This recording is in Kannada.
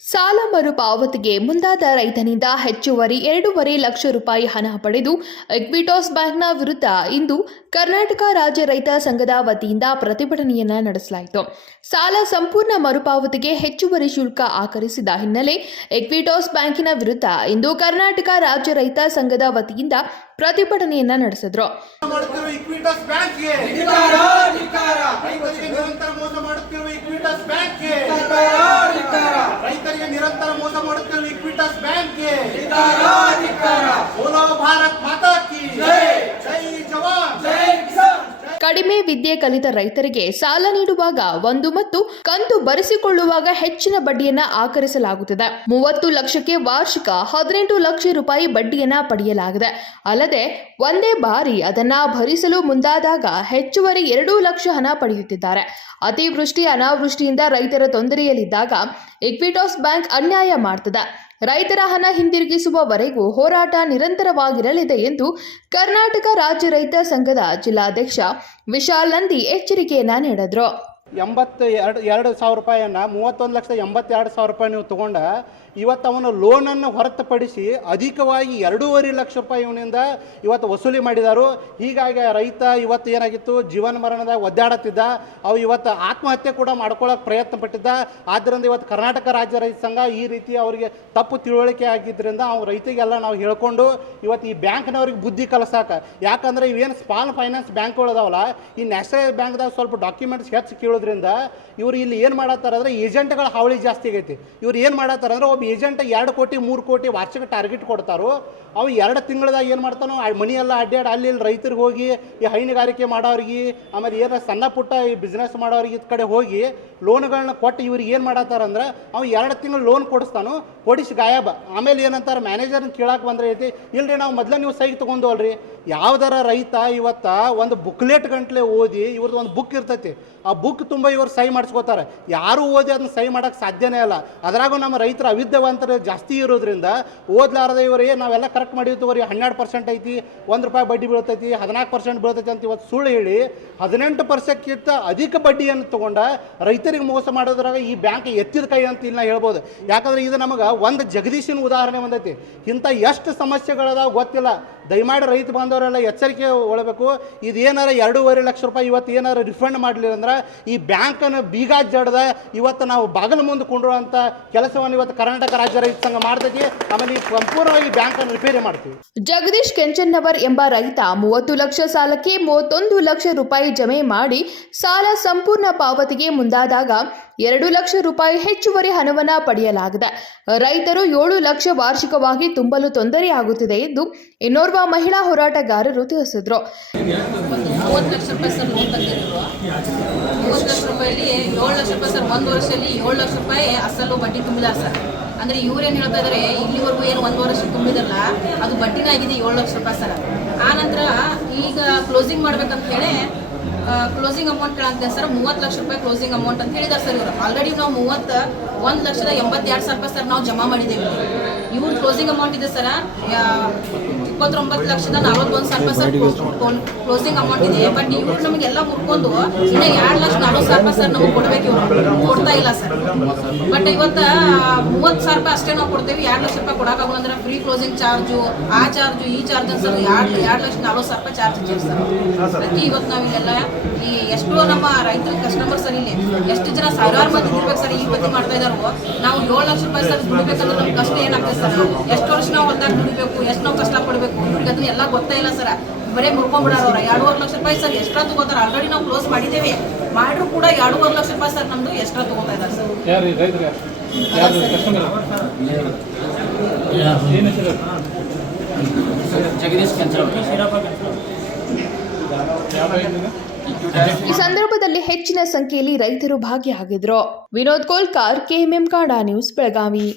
ಸಾಲ ಮರುಪಾವತಿಗೆ ಮುಂದಾದ ರೈತನಿಂದ ಹೆಚ್ಚುವರಿ ಎರಡೂವರೆ ಲಕ್ಷ ರೂಪಾಯಿ ಹಣ ಪಡೆದು ಎಕ್ವಿಟಾಸ್ ಬ್ಯಾಂಕ್ನ ವಿರುದ್ಧ ಇಂದು ಕರ್ನಾಟಕ ರಾಜ್ಯ ರೈತ ಸಂಘದ ವತಿಯಿಂದ ಪ್ರತಿಭಟನೆಯನ್ನು ನಡೆಸಲಾಯಿತು. ಸಾಲ ಸಂಪೂರ್ಣ ಮರುಪಾವತಿಗೆ ಹೆಚ್ಚುವರಿ ಶುಲ್ಕ ಆಕರಿಸಿದ ಹಿನ್ನೆಲೆ ಎಕ್ವಿಟಾಸ್ ಬ್ಯಾಂಕಿನ ವಿರುದ್ಧ ಇಂದು ಕರ್ನಾಟಕ ರಾಜ್ಯ ರೈತ ಸಂಘದ ವತಿಯಿಂದ ಪ್ರತಿಭಟನೆಯನ್ನ ನಡೆಸಿದ್ರು. ಮಾಡುತ್ತಿರುವ ಇಕ್ವಿಟಸ್ ಬ್ಯಾಂಕ್ಗೆ ರೈತರಿಗೆ ನಿರಂತರ ಮೋಸ ಮಾಡುತ್ತಿರುವ ಇಕ್ವಿಟಸ್ ಬ್ಯಾಂಕ್ಗೆ ರೈತರಿಗೆ ನಿರಂತರ ಮೋಸ ಮಾಡುತ್ತಿರುವ ಇಕ್ವಿಟಸ್ ಬ್ಯಾಂಕ್ಗೆ ಬೋಲೋ ಭಾರತ್ ಮಾತಾ ಕಡಿಮೆ ವಿದ್ಯೆ ಕಲಿತ ರೈತರಿಗೆ ಸಾಲ ನೀಡುವಾಗ ಒಂದು ಮತ್ತು ಕಂತು ಬರೆಸಿಕೊಳ್ಳುವಾಗ ಹೆಚ್ಚಿನ ಬಡ್ಡಿಯನ್ನ ಆಕರಿಸಲಾಗುತ್ತದೆ. ಮೂವತ್ತು ಲಕ್ಷಕ್ಕೆ ವಾರ್ಷಿಕ ಹದಿನೆಂಟು ಲಕ್ಷ ರೂಪಾಯಿ ಬಡ್ಡಿಯನ್ನ ಪಡೆಯಲಾಗಿದೆ. ಅಲ್ಲದೆ, ಒಂದೇ ಬಾರಿ ಅದನ್ನ ಭರಿಸಲು ಮುಂದಾದಾಗ ಹೆಚ್ಚುವರಿ ಎರಡು ಲಕ್ಷ ಹಣ ಪಡೆಯುತ್ತಿದ್ದಾರೆ. ಅತಿವೃಷ್ಟಿ, ಅನಾವೃಷ್ಟಿಯಿಂದ ರೈತರ ತೊಂದರೆಯಲ್ಲಿದ್ದಾಗ ಇಕ್ವಿಟಾಸ್ ಬ್ಯಾಂಕ್ ಅನ್ಯಾಯ ಮಾಡ್ತದೆ. ರೈತರ ಹಣ ಹಿಂದಿರುಗಿಸುವವರೆಗೂ ಹೋರಾಟ ನಿರಂತರವಾಗಿರಲಿದೆ ಎಂದು ಕರ್ನಾಟಕ ರಾಜ್ಯ ರೈತ ಸಂಘದ ಜಿಲ್ಲಾಧ್ಯಕ್ಷ ವಿಶಾಲ್ ನಂದಿ ಎಚ್ಚರಿಕೆಯನ್ನ ನೀಡಿದ್ರು. ಎಂಬತ್ತು ಎರಡು ಎರಡು ಸಾವಿರ ರೂಪಾಯಿಯನ್ನು, ಮೂವತ್ತೊಂದು ಲಕ್ಷದ ಎಂಬತ್ತೆರಡು ಸಾವಿರ ರೂಪಾಯಿ ನೀವು ತಗೊಂಡ, ಇವತ್ತು ಅವನು ಲೋನನ್ನು ಹೊರತುಪಡಿಸಿ ಅಧಿಕವಾಗಿ ಎರಡೂವರೆ ಲಕ್ಷ ರೂಪಾಯಿ ಇವನಿಂದ ಇವತ್ತು ವಸೂಲಿ ಮಾಡಿದಾರು. ಹೀಗಾಗಿ ರೈತ ಇವತ್ತು ಏನಾಗಿತ್ತು? ಜೀವನ ಮರಣದಾಗ ಒದ್ದಾಡತ್ತಿದ್ದ. ಅವು ಇವತ್ತು ಆತ್ಮಹತ್ಯೆ ಕೂಡ ಮಾಡ್ಕೊಳ್ಳೋಕೆ ಪ್ರಯತ್ನ ಪಟ್ಟಿದ್ದ. ಆದ್ದರಿಂದ ಇವತ್ತು ಕರ್ನಾಟಕ ರಾಜ್ಯ ರೈತ ಸಂಘ ಈ ರೀತಿ ಅವರಿಗೆ ತಪ್ಪು ತಿಳುವಳಿಕೆ ಆಗಿದ್ದರಿಂದ ಅವ್ನು ರೈತರಿಗೆಲ್ಲ ನಾವು ಹೇಳ್ಕೊಂಡು ಇವತ್ತು ಈ ಬ್ಯಾಂಕ್ನವ್ರಿಗೆ ಬುದ್ಧಿ ಕಲಸಾಕ. ಯಾಕಂದರೆ ಇವೇನು ಸ್ಮಾಲ್ ಫೈನಾನ್ಸ್ ಬ್ಯಾಂಕ್ಗಳು ಅದಾವಲ್ಲ, ಈ ನ್ಯಾಷನಲ್ ಬ್ಯಾಂಕ್ದಾಗ ಸ್ವಲ್ಪ ಡಾಕ್ಯುಮೆಂಟ್ಸ್ ಹೆಚ್ಚು ಕೇಳೋದ್ರಿಂದ ಇವ್ರು ಇಲ್ಲಿ ಏನು ಮಾಡತ್ತಾರಂದ್ರೆ ಏಜೆಂಟ್ಗಳ ಹಾವಳಿ ಜಾಸ್ತಿ ಆಗೈತಿ. ಇವ್ರು ಏನು ಮಾಡತ್ತಾರ ಅಂದ್ರೆ ಒಬ್ಬ ಏಜೆಂಟ್ ಎರಡು ಕೋಟಿ, ಮೂರು ಕೋಟಿ ವಾರ್ಷಿಕ ಟಾರ್ಗೆಟ್ ಕೊಡ್ತಾರೋ, ಅವು ಎರಡು ತಿಂಗಳದಾಗ ಏನು ಮಾಡ್ತಾನೋ ಮನಿ ಎಲ್ಲ ಅಡ್ಡಾಡಿ ಅಲ್ಲಿ ಇಲ್ಲಿ ರೈತರಿಗೆ ಹೋಗಿ, ಈ ಹೈನುಗಾರಿಕೆ ಮಾಡೋರಿಗೆ, ಆಮೇಲೆ ಏನೋ ಸಣ್ಣ ಪುಟ್ಟ ಈ ಬಿಸ್ನೆಸ್ ಮಾಡೋರಿಗೆ ಕಡೆ ಹೋಗಿ ಲೋನ್ಗಳನ್ನ ಕೊಟ್ಟು ಇವ್ರಿಗೆ ಏನು ಮಾಡತ್ತಾರಂದ್ರೆ ಅವ ಎರಡು ತಿಂಗಳು ಲೋನ್ ಕೊಡಿಸ್ತಾನು, ಕೊಡಿಸಿ ಗಾಯಬ. ಆಮೇಲೆ ಏನಂತಾರೆ ಮ್ಯಾನೇಜರ್ನ ಕೇಳಕ್ಕೆ ಬಂದ್ರೆ ಐತಿ ಇಲ್ಲರಿ ನಾವು ಮೊದಲೇ ನೀವು ಸೈಗೆ ತೊಗೊಂಡವಲ್ರಿ ಯಾವ್ದಾರ ರೈತ ಇವತ್ತ ಒಂದು ಬುಕ್ಲೆಟ್ ಗಂಟ್ಲೆ ಓದಿ ಇವ್ರದ್ದು ಒಂದು ಬುಕ್ ಇರ್ತೈತಿ. ಆ ಬುಕ್ ತುಂಬ ಇವ್ರು ಸಹಿ ಮಾಡಿಸ್ಕೋತಾರೆ. ಯಾರು ಓದಿ ಅದನ್ನ ಸಹಿ ಮಾಡೋಕ್ಕೆ ಸಾಧ್ಯನೇ ಇಲ್ಲ. ಅದ್ರಾಗೂ ನಮ್ಮ ರೈತರ ಅವಿದ್ಯವಂತರು ಜಾಸ್ತಿ ಇರೋದ್ರಿಂದ ಓದ್ಲಾರದ ಇವರೇ ನಾವೆಲ್ಲ ಕರೆಕ್ಟ್ ಮಾಡಿರ್ತೀವ್ರಿ ಹನ್ನೆರಡು ಪರ್ಸೆಂಟ್ ಐತಿ, ಒಂದು ರೂಪಾಯಿ ಬಡ್ಡಿ ಬೀಳ್ತೈತಿ ಹದಿನಾಲ್ಕು ಪರ್ಸೆಂಟ್ ಬೀಳ್ತೈತಿ ಅಂತ ಇವತ್ತು ಸುಳ್ಳು ಹೇಳಿ ಹದಿನೆಂಟು ಪರ್ಸೆಂಟ್ಗಿಂತ ಅಧಿಕ ಬಡ್ಡಿಯನ್ನು ತಗೊಂಡ ರೈತರಿಗೆ ಮೋಸ ಮಾಡೋದ್ರಾಗ ಈ ಬ್ಯಾಂಕ್ ಎತ್ತಿದ ಕೈ ಅಂತ ಇಲ್ಲ ಹೇಳ್ಬೋದು. ಯಾಕಂದ್ರೆ ಇದು ನಮಗೆ ಒಂದು ಜಗದೀಶಿನ ಉದಾಹರಣೆ ಬಂದೈತಿ. ಇಂಥ ಎಷ್ಟು ಸಮಸ್ಯೆಗಳದಾವ ಗೊತ್ತಿಲ್ಲ. ದಯಮಾಡಿ ರೈತ ಬಾಂಧವರೆಲ್ಲ ಎಚ್ಚರಿಕೆ ಒಳಬೇಕು. ಇದು ಏನಾರ ಎರಡೂವರೆ ಲಕ್ಷ ರೂಪಾಯಿ ಇವತ್ತು ಏನಾರ ರಿಫಂಡ್ ಮಾಡಲಿಲ್ಲ ಅಂದ್ರೆ ಈ ಬ್ಯಾಂಕನ್ನು ಬೀಗ ಜಡ್ದ ಇವತ್ತು ನಾವು ಬಾಗಿಲು ಮುಂದೆ ಕೊಂಡುವಂಥ ಕೆಲಸವನ್ನು ಇವತ್ತು ಕರ್ನಾಟಕ ರಾಜ್ಯ ರೈತ ಸಂಘ ಮಾಡ್ತೈತಿ. ಆಮೇಲೆ ಈ ಸಂಪೂರ್ಣವಾಗಿ ಬ್ಯಾಂಕನ್ನು ರಿಪೇರಿ ಮಾಡ್ತೀವಿ. ಜಗದೀಶ್ ಕೆಂಚನ್ನವರ್ ಎಂಬ ರೈತ ಮೂವತ್ತು ಲಕ್ಷ ಸಾಲಕ್ಕೆ ಮೂವತ್ತೊಂದು ಲಕ್ಷ ರೂಪಾಯಿ ಜಮೆ ಮಾಡಿ ಸಾಲ ಸಂಪೂರ್ಣ ಪಾವತಿಗೆ ಮುಂದಾದಾಗ ಎರಡು ಲಕ್ಷ ರೂಪಾಯಿ ಹೆಚ್ಚುವರಿ ಹಣವನ್ನು ಪಡೆಯಲಾಗಿದೆ. ರೈತರು ಏಳು ಲಕ್ಷ ವಾರ್ಷಿಕವಾಗಿ ತುಂಬಲು ತೊಂದರೆಯಾಗುತ್ತಿದೆ ಎಂದು ಇನ್ನೋರ್ವ ಮಹಿಳಾ ಹೋರಾಟಗಾರರು ತಿಳಿಸಿದರು. ಮೂವತ್ತು ಲಕ್ಷ ರೂಪಾಯಿ ಸರ್ ಲಕ್ಷ ರೂಪಾಯಲ್ಲಿ ಏಳು ಲಕ್ಷ ರೂಪಾಯಿ ಸರ್ ವರ್ಷದಲ್ಲಿ ಏಳು ಲಕ್ಷ ರೂಪಾಯಿ ಅಸಲು ಬಡ್ಡಿ ತುಂಬಿಲ್ಲ ಸರ್. ಅಂದರೆ ಇವ್ರೇನು ಹೇಳ್ತಾ ಇದ್ದಾರೆ ಇಲ್ಲಿವರೆಗೂ ಏನು ಒಂದು ವರ್ಷ ತುಂಬಿದಲ್ಲ, ಅದು ಬಡ್ಡಿನ ಆಗಿದೆ ಏಳು ಲಕ್ಷ ರೂಪಾಯಿ ಸರ್. ಆ ನಂತರ ಈಗ ಕ್ಲೋಸಿಂಗ್ ಮಾಡ್ಬೇಕಂತ ಹೇಳಿ ಕ್ಲೋಸಿಂಗ್ ಅಮೌಂಟ್ ಕೇಳಂತೆ ಸರ್, ಮೂವತ್ತು ಲಕ್ಷ ರೂಪಾಯಿ ಕ್ಲೋಸಿಂಗ್ ಅಮೌಂಟ್ ಅಂತ ಹೇಳಿದಾರೆ ಸರ್ ಇವರು. ಆಲ್ರೆಡಿ ನಾವು ಮೂವತ್ತ, ಒಂದು ಲಕ್ಷದ ಎಂಬತ್ತೆರಡು ಸಾವಿರ ರೂಪಾಯಿ ಸರ್ ನಾವು ಜಮಾ ಮಾಡಿದ್ದೇವೆ. ಇವ್ರ ಕ್ಲೋಸಿಂಗ್ ಅಮೌಂಟ್ ಇದೆ ಸರ್ ಇಪ್ಪತ್ತೊಂಬತ್ತು ಲಕ್ಷದ ನಲವತ್ತೊಂದು ಸಾವಿರ ರೂಪಾಯಿ ಸರ್ ಕ್ಲೋಸಿಂಗ್ ಅಮೌಂಟ್ ಇದೆ. ಬಟ್ ಇವ್ರು ನಮಗೆಲ್ಲ ಮುರ್ಕೊಂಡು ಇನ್ನು ಎರಡು ಲಕ್ಷ ನಲವತ್ತು ಸಾವಿರ ರೂಪಾಯಿ ಸರ್ ನಮಗೆ ಕೊಡ್ಬೇಕು ಇವರು. ಕೊಡ್ತಾ ಇಲ್ಲ ಸರ್. ಬಟ್ ಇವತ್ತು ಮೂವತ್ತು ಸಾವಿರ ರೂಪಾಯಿ ಅಷ್ಟೇ ನಾವು ಕೊಡ್ತೇವೆ. ಎರಡು ಲಕ್ಷ ರೂಪಾಯಿ ಕೊಡೋಕ್ಕಾಗಲ್ಲ ಅಂದ್ರೆ ಫ್ರೀ ಕ್ಲೋಸಿಂಗ್ ಚಾರ್ಜು ಆ ಚಾರ್ಜು ಈ ಚಾರ್ಜ್ ಸರ್. ಎರಡು ಎರಡು ಲಕ್ಷ ನಲವತ್ತು ಸಾವಿರ ರೂಪಾಯಿ ಚಾರ್ಜ್ ಸರ್. ಪ್ರತಿ ಇವತ್ತು ನಾವು ಈ ಎಷ್ಟೋ ನಮ್ಮ ರೈತರ ಕಸ್ಟಮರ್ ಸರ್ ಇಲ್ಲಿ ಎಷ್ಟು ಜನ ಸಾವಿರಾರು ಮಂದಿ ಇರ್ಬೇಕು ಸರ್ ಈ ಬದ್ದಿ ಮಾಡ್ತಾ ಇದಾರೋ ನಾವು ಏಳು ಲಕ್ಷ ರೂಪಾಯಿ ಸರ್ ದುಡಿಬೇಕಂದ್ರೆ ನಮ್ಗೆ ಕಷ್ಟ ಏನಾಗ್ತದೆ ಸರ್? ಎಷ್ಟು ವರ್ಷ ನಾವು ಹೊಲ್ದಾಗ ದುಡಿಬೇಕು ಎಷ್ಟು ನಾವು ಕಷ್ಟ ಪಡಬೇಕು? ಇವ್ರಿಗೆ ಅದನ್ನ ಎಲ್ಲ ಗೊತ್ತಾ ಇಲ್ಲ ಸರ್. ಬರೀ ಮುರ್ಕೊಂಡ್ಬಿಡೋರ ಎರಡೂವರೆ ಲಕ್ಷ ರೂಪಾಯಿ ಸರ್ ಎಕ್ಸ್ಟ್ರಾ ತಗೋತಾರೆ. ಆಲ್ರೆಡಿ ನಾವು ಕ್ಲೋಸ್ ಮಾಡಿದ್ದೇವೆ. ಮಾಡ್ರು ಕೂಡ ಎರಡೂವರೆ ಲಕ್ಷ ರೂಪಾಯಿ ಸರ್ ನಮ್ದು ಎಕ್ಸ್ಟ್ರಾ ತಗೋತಾ ಇದ್ದಾರೆ ಸರ್. ಜಗದೀಶ್ ಬ್ಯಾಂಕಿಂದ ಈ ಸಂದರ್ಭದಲ್ಲಿ ಹೆಚ್ಚಿನ ಸಂಖ್ಯೆಯಲ್ಲಿ ರೈತರು ಭಾಗಿಯಾಗಿದ್ರು. ವಿನೋದ್ ಕೋಲ್ಕಾರ್ ಕೆಎಂಎಂ ಕಾಡಾ ನ್ಯೂಸ್ ಬೆಳಗಾವಿ.